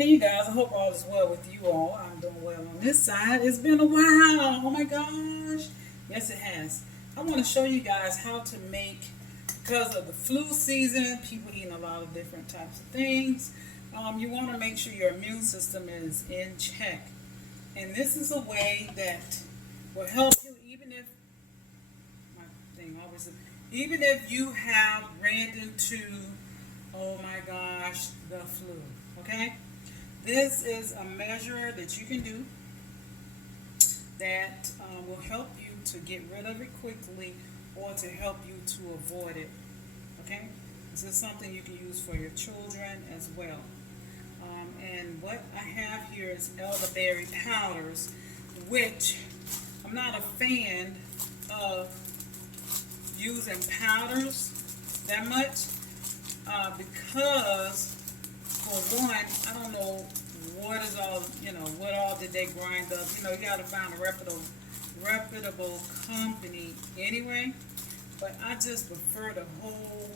Hey you guys, I hope all is well with you all. I'm doing well on this side. It's been a while. Oh my gosh. Yes, it has. I want to show you guys how to make, because of the flu season, people eating a lot of different types of things. You want to make sure your immune system is in check. And this is a way that will help you my thing always, even if you have ran into, oh my gosh, the flu. Okay? This is a measure that you can do that will help you to get rid of it quickly or to help you to avoid it. Okay? This is something you can use for your children as well. And what I have here is elderberry powders, which I'm not a fan of using powders that much because, for one, I don't know what is all, what all did they grind up. You got to find a reputable company anyway. But I just prefer the whole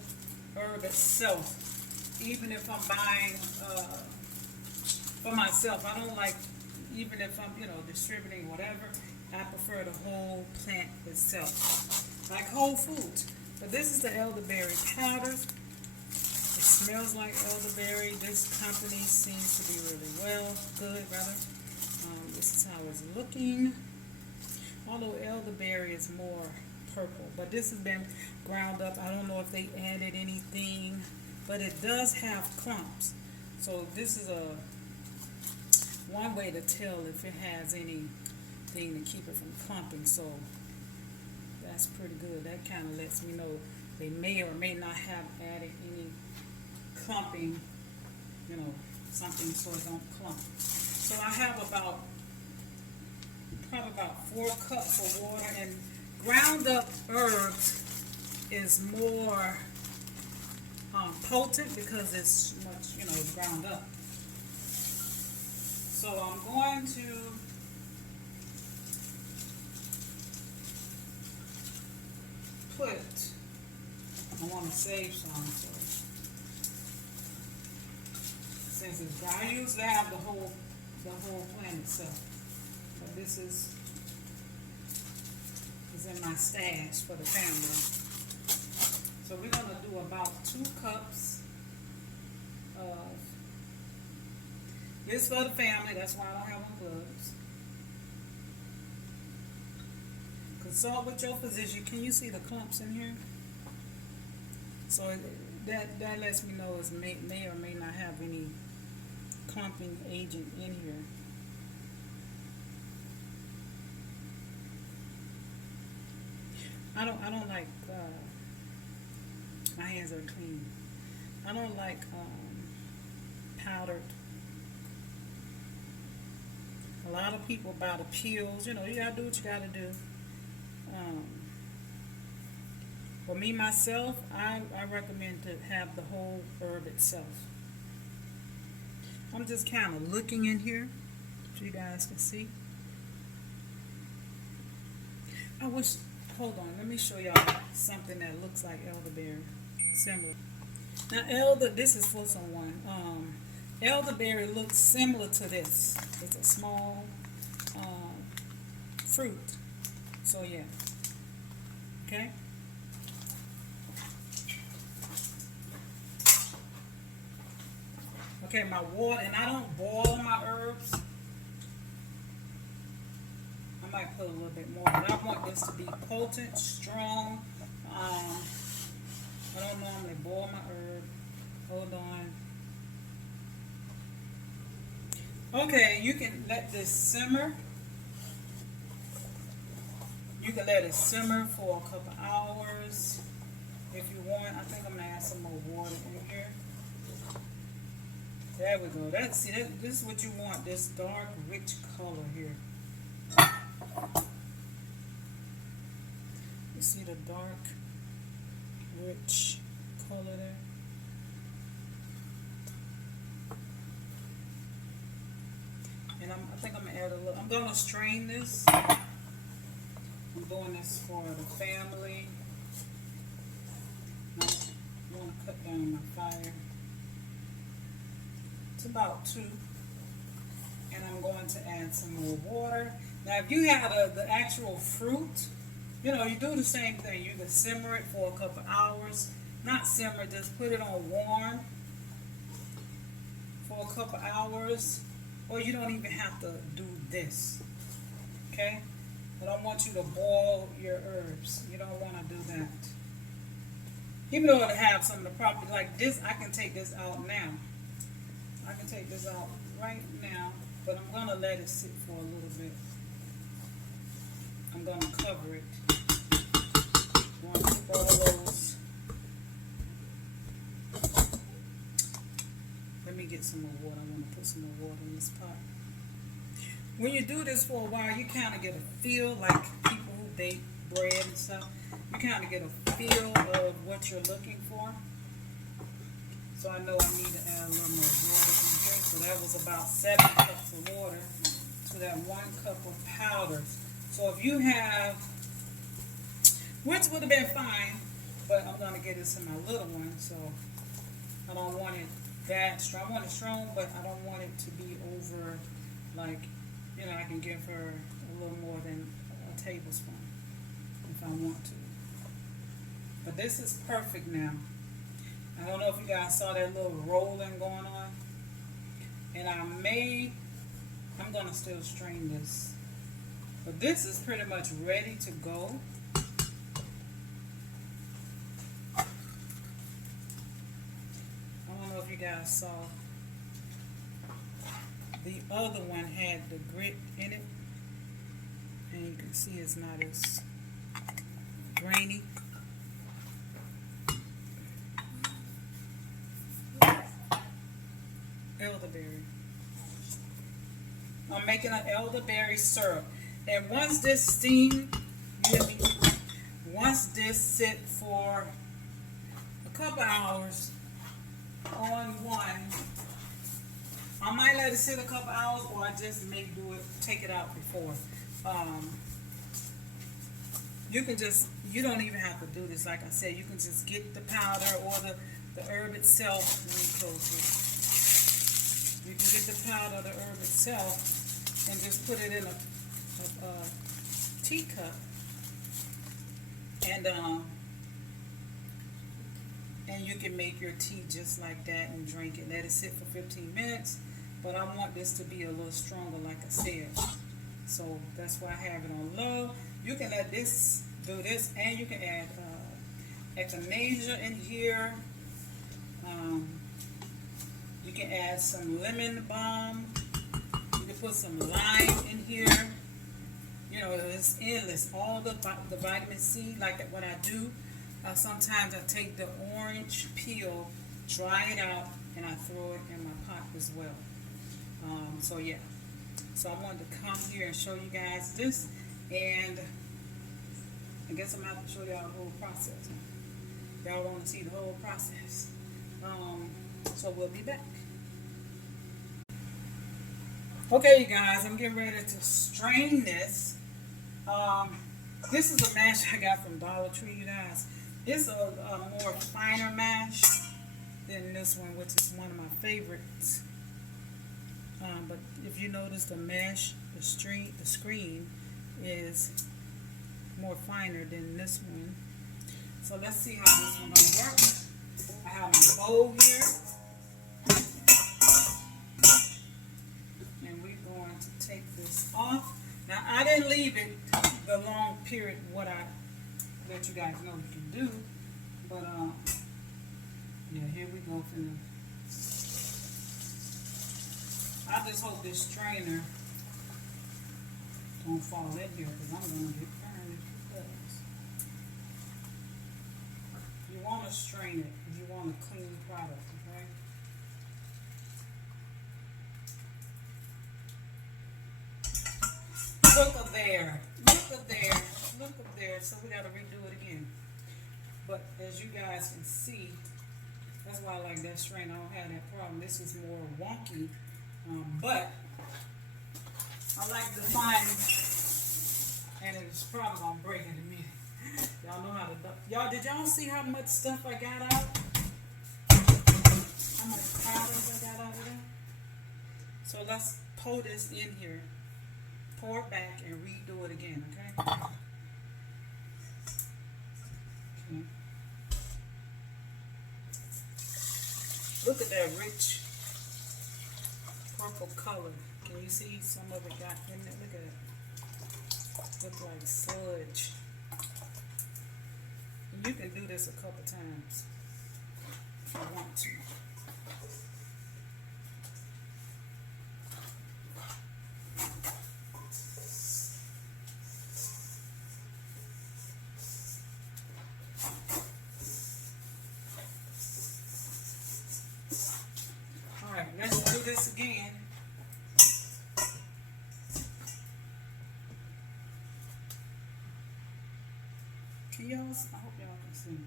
herb itself. Even if I'm buying for myself, I don't like, even if I'm, distributing whatever, I prefer the whole plant itself. Like Whole Foods. But this is the elderberry powders. It smells like elderberry. This company seems to be really good rather. This is how it's looking. Although elderberry is more purple, but this has been ground up. I don't know if they added anything, but it does have clumps. So this is one way to tell if it has anything to keep it from clumping. So that's pretty good. That kind of lets me know they may or may not have added any clumping, something so it don't clump. So I have probably about 4 cups of water, and ground up herbs is more potent because it's much, it's ground up. So I'm going to I want to save some, so since it's dry, I usually have the whole plant itself, but this is in my stash for the family. So we're going to do about 2 cups of this for the family. That's why I don't have on gloves. Consult with your physician. Can you see the clumps in here? So that lets me know it may or may not have any clumping agent in here. I don't like, my hands are clean. I don't like powdered. A lot of people buy the pills. You gotta do what you gotta do. For me, myself, I recommend to have the whole herb itself. I'm just kind of looking in here so you guys can see. Hold on, let me show y'all something that looks like elderberry, similar. Now this is for someone. Elderberry looks similar to this. It's a small fruit. So yeah, okay. Okay, my water, and I don't boil my herbs. I might put a little bit more, but I want this to be potent, strong. I don't normally boil my herb. Hold on. Okay, you can let this simmer. You can let it simmer for a couple hours if you want. I think I'm gonna add some more water in here. There we go. This is what you want, this dark, rich color here. You see the dark, rich color there? And I think I'm going to add a little, I'm going to strain this. I'm doing this for the family. I'm going to cut down my fire. It's about 2. And I'm going to add some more water. Now, if you have the actual fruit, you do the same thing. You can simmer it for a couple hours. Not simmer, just put it on warm for a couple hours. Or you don't even have to do this. Okay? I don't want you to boil your herbs. You don't want to do that. Even though it have some of the properties like this, I can take this out now. I can take this out right now, but I'm going to let it sit for a little bit. I'm going to cover it. I'm going to keep all those. Let me get some more water. I want to put some more water in this pot. When you do this for a while, you kind of get a feel, like people who bake bread and stuff. You kind of get a feel of what you're looking for. So I know I need to add a little more water in here. So that was about 7 cups of water to that 1 cup of powder. So if you have, which would have been fine, but I'm going to get this in my little one, so I don't want it that strong. I want it strong, but I don't want it to be over, like, I can give her a little more than a tablespoon if I want to. But this is perfect now. I don't know if you guys saw that little rolling going on. And I'm going to still strain this. But this is pretty much ready to go. I don't know if you guys saw. The other one had the grit in it. And you can see it's not as grainy. Elderberry. I'm making an elderberry syrup. And once this steam, once this sit for a couple hours on one, I might let it sit a couple hours, or I just may take it out before. You don't even have to do this. Like I said, you can just get the powder or the herb itself. Let me close it. You can get the powder, the herb itself, and just put it in a teacup, and you can make your tea just like that and drink it. Let it sit for 15 minutes, but I want this to be a little stronger, like I said. So that's why I have it on low. You can let this do this, and you can add echinacea in here. You can add some lemon balm. You can put some lime in here. It's endless. All the vitamin C, like what I do, sometimes I take the orange peel, dry it out, and I throw it in my pot as well. So yeah. So I wanted to come here and show you guys this, and I guess I'm going to have to show y'all the whole process. Y'all want to see the whole process. So we'll be back. Okay, you guys, I'm getting ready to strain this. This is a mash I got from Dollar Tree, you guys. It's a more finer mash than this one, which is one of my favorites. But if you notice, the mash, the screen is more finer than this one. So let's see how this one's gonna work. I have my bowl here, and we're going to take this off. Now I didn't leave it the long period what I let you guys know you can do, but yeah, here we go. I just hope this strainer don't fall in here, because I'm going to get burned if it does. You want to strain it if you want a clean product, okay? Look up there. Look up there. Look up there. So we got to redo it again. But as you guys can see, that's why I like that strain. I don't have that problem. This is more wonky. But I like the fine, and it's probably gonna break in a minute. Y'all know how to. Did y'all see how much stuff I got out? How much powders I got out of there? So let's pour this in here, pour it back, and redo it again, okay? Okay. Look at that rich purple color. Can you see some of it got in there? Look at it. Look like sludge. And you can do this a couple times if you want to. Alright, let's do this again. Can y'all, I hope y'all can see.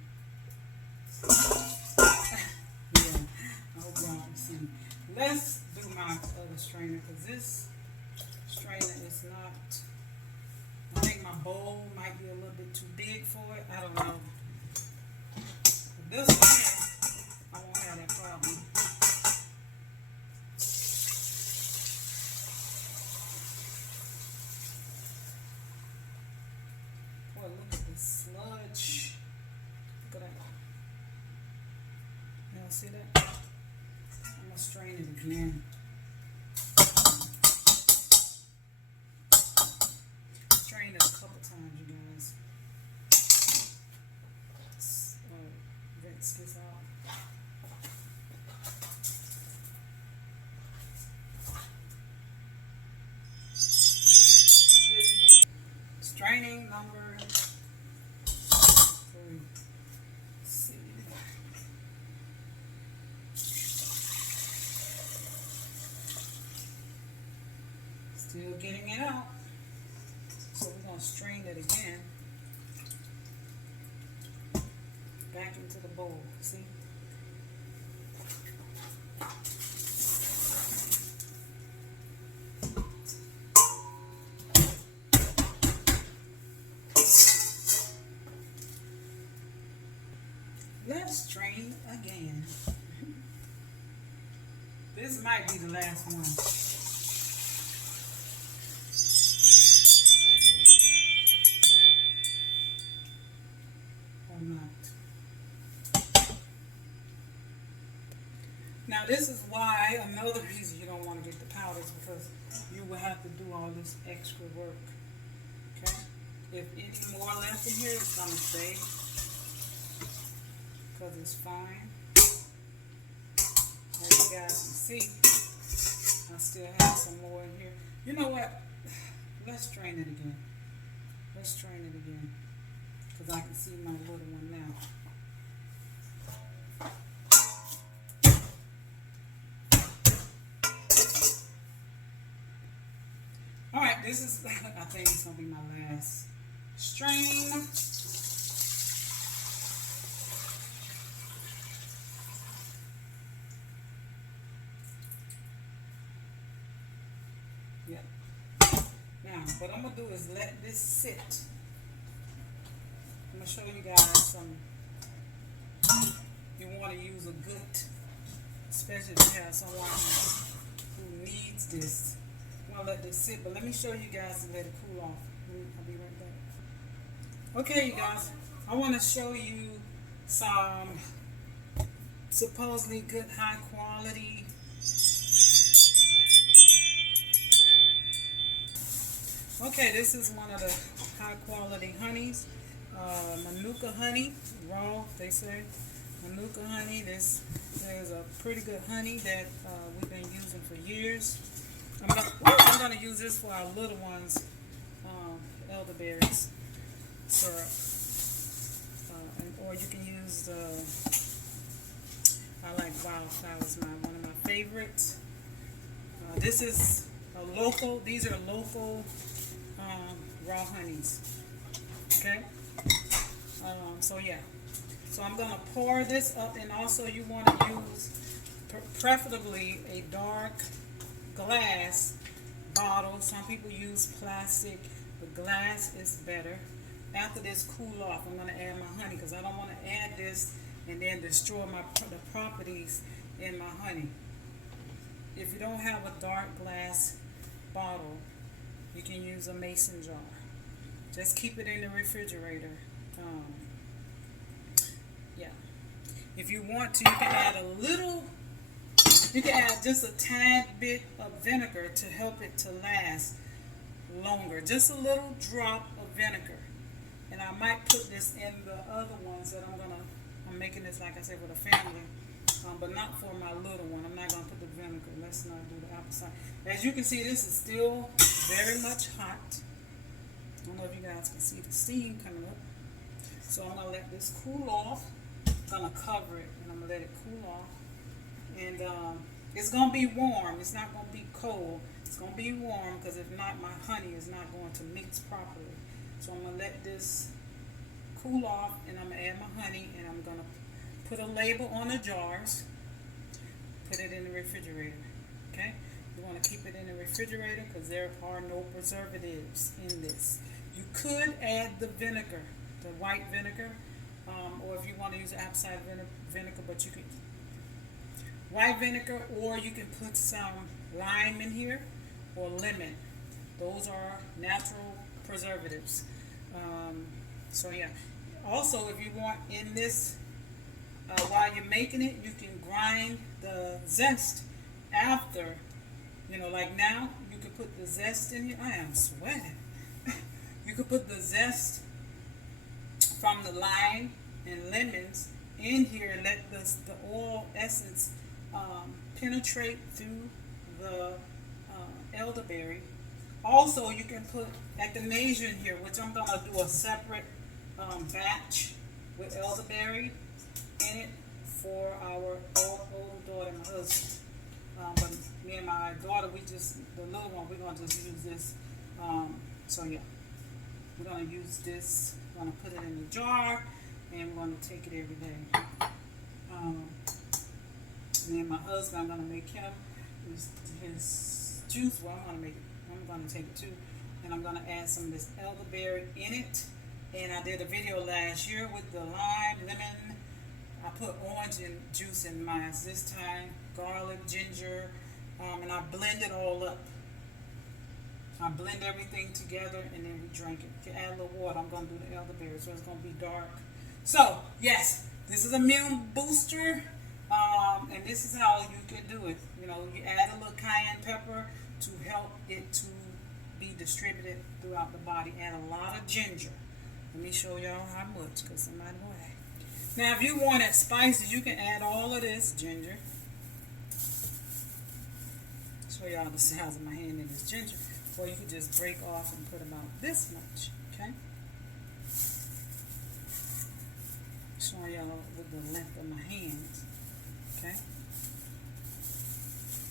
Yeah, I hope y'all can see. Let's do my other strainer, because this strainer is not, I think my bowl might be a little bit too big for it. I don't know. But this one, I won't have that problem. Boy, look at this sludge. Look at that. Y'all see that? I'm gonna strain it again. Strain it a couple times, you guys. Rinse this out. Straining number 3. See. Still getting it out. So we're going to strain it again. Back into the bowl. See? Let's strain again. This might be the last one. Or not. Now this is why, another reason you don't want to get the powders, because you will have to do all this extra work. Okay? If any more left in here, it's going to stay. Because it's fine. As you guys can see, I still have some more in here. You know what? Let's strain it again. Let's strain it again. Because I can see my little one now. Alright, this is, I think it's going to be my last strain. Yeah. Now, what I'm going to do is let this sit. I'm going to show you guys some. You want to use a good, especially if you have someone who needs this. I'm going to let this sit, but let me show you guys and let it cool off. I'll be right back. Okay, you guys. I want to show you some supposedly good, high quality okay, this is one of the high quality honeys. Manuka honey, raw, they say. Manuka honey, this is a pretty good honey that we've been using for years. I'm gonna use this for our little ones, elderberry syrup. Or you can use, I like wildflowers, one of my favorites. This is a local, these are local raw honeys. Okay? So yeah. So I'm going to pour this up, and also you want to use preferably a dark glass bottle. Some people use plastic, but glass is better. After this cool off, I'm going to add my honey, because I don't want to add this and then destroy the properties in my honey. If you don't have a dark glass bottle, you can use a mason jar. Just keep it in the refrigerator. Yeah. If you want to, you can add a little, you can add just a tad bit of vinegar to help it to last longer. Just a little drop of vinegar. And I might put this in the other ones that I'm making this, like I said, with a family. But not for my little one. I'm not going to put the vinegar. Let's not do the apple cider. As you can see, this is still very much hot. I don't know if you guys can see the steam coming up. So I'm going to let this cool off. I'm going to cover it and I'm going to let it cool off. And it's going to be warm. It's not going to be cold. It's going to be warm because if not, my honey is not going to mix properly. So I'm going to let this cool off and I'm going to add my honey and I'm going to put a label on the jars. Put it in the refrigerator. Okay? You want to keep it in the refrigerator because there are no preservatives in this. You could add the vinegar, the white vinegar, or if you want to use apple cider vinegar, but you can white vinegar, or you can put some lime in here or lemon. Those are natural preservatives. So yeah. Also, if you want in this, while you're making it, you can grind the zest after. You know, like now, you could put the zest in here. I am sweating. You could put the zest from the lime and lemons in here and let the oil essence penetrate through the elderberry. Also, you can put echinacea in here, which I'm going to do a separate batch with elderberry in it for our older daughter and my husband. But me and my daughter, the little one, we're going to just use this. So yeah, we're going to use this. We're going to put it in the jar and we're going to take it every day. Me and my husband, I'm going to make him his juice. Well, I'm going to take it too. And I'm going to add some of this elderberry in it. And I did a video last year with the lime, lemon. I put orange juice in mine this time, garlic, ginger, and I blend it all up. I blend everything together and then we drink it. You can add a little water. I'm going to do the elderberry, so it's going to be dark. So, yes, this is a immune booster, and this is how you can do it. You know, you add a little cayenne pepper to help it to be distributed throughout the body. Add a lot of ginger. Let me show y'all how much, because somebody will add. Now, if you want it spicy, you can add all of this ginger. Show y'all the size of my hand in this ginger. Or you could just break off and put about this much, okay? Showing y'all with the length of my hands, okay?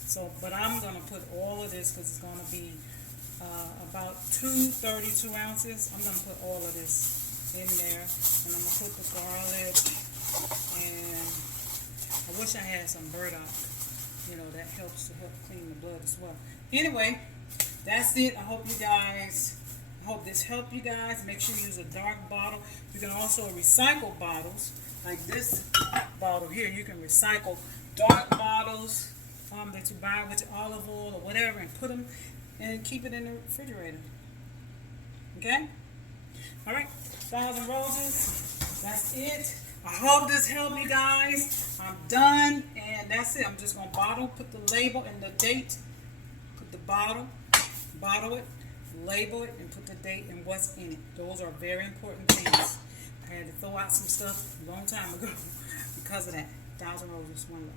So, but I'm going to put all of this because it's going to be about 32 ounces. I'm going to put all of this in there, and I'm going to put the garlic, and I wish I had some burdock, you know, that helps to help clean the blood as well. Anyway, that's it. I hope this helped you guys. Make sure you use a dark bottle. You can also recycle bottles, like this bottle here. You can recycle dark bottles that you buy with your olive oil or whatever, and put them and keep it in the refrigerator. Okay? All right, 1,000 Roses. That's it. I hope this helped you guys. I'm done, and that's it. I'm just going to put the label and the date, put the bottle it, label it, and put the date and what's in it. Those are very important things. I had to throw out some stuff a long time ago because of that. 1,000 Roses, one love.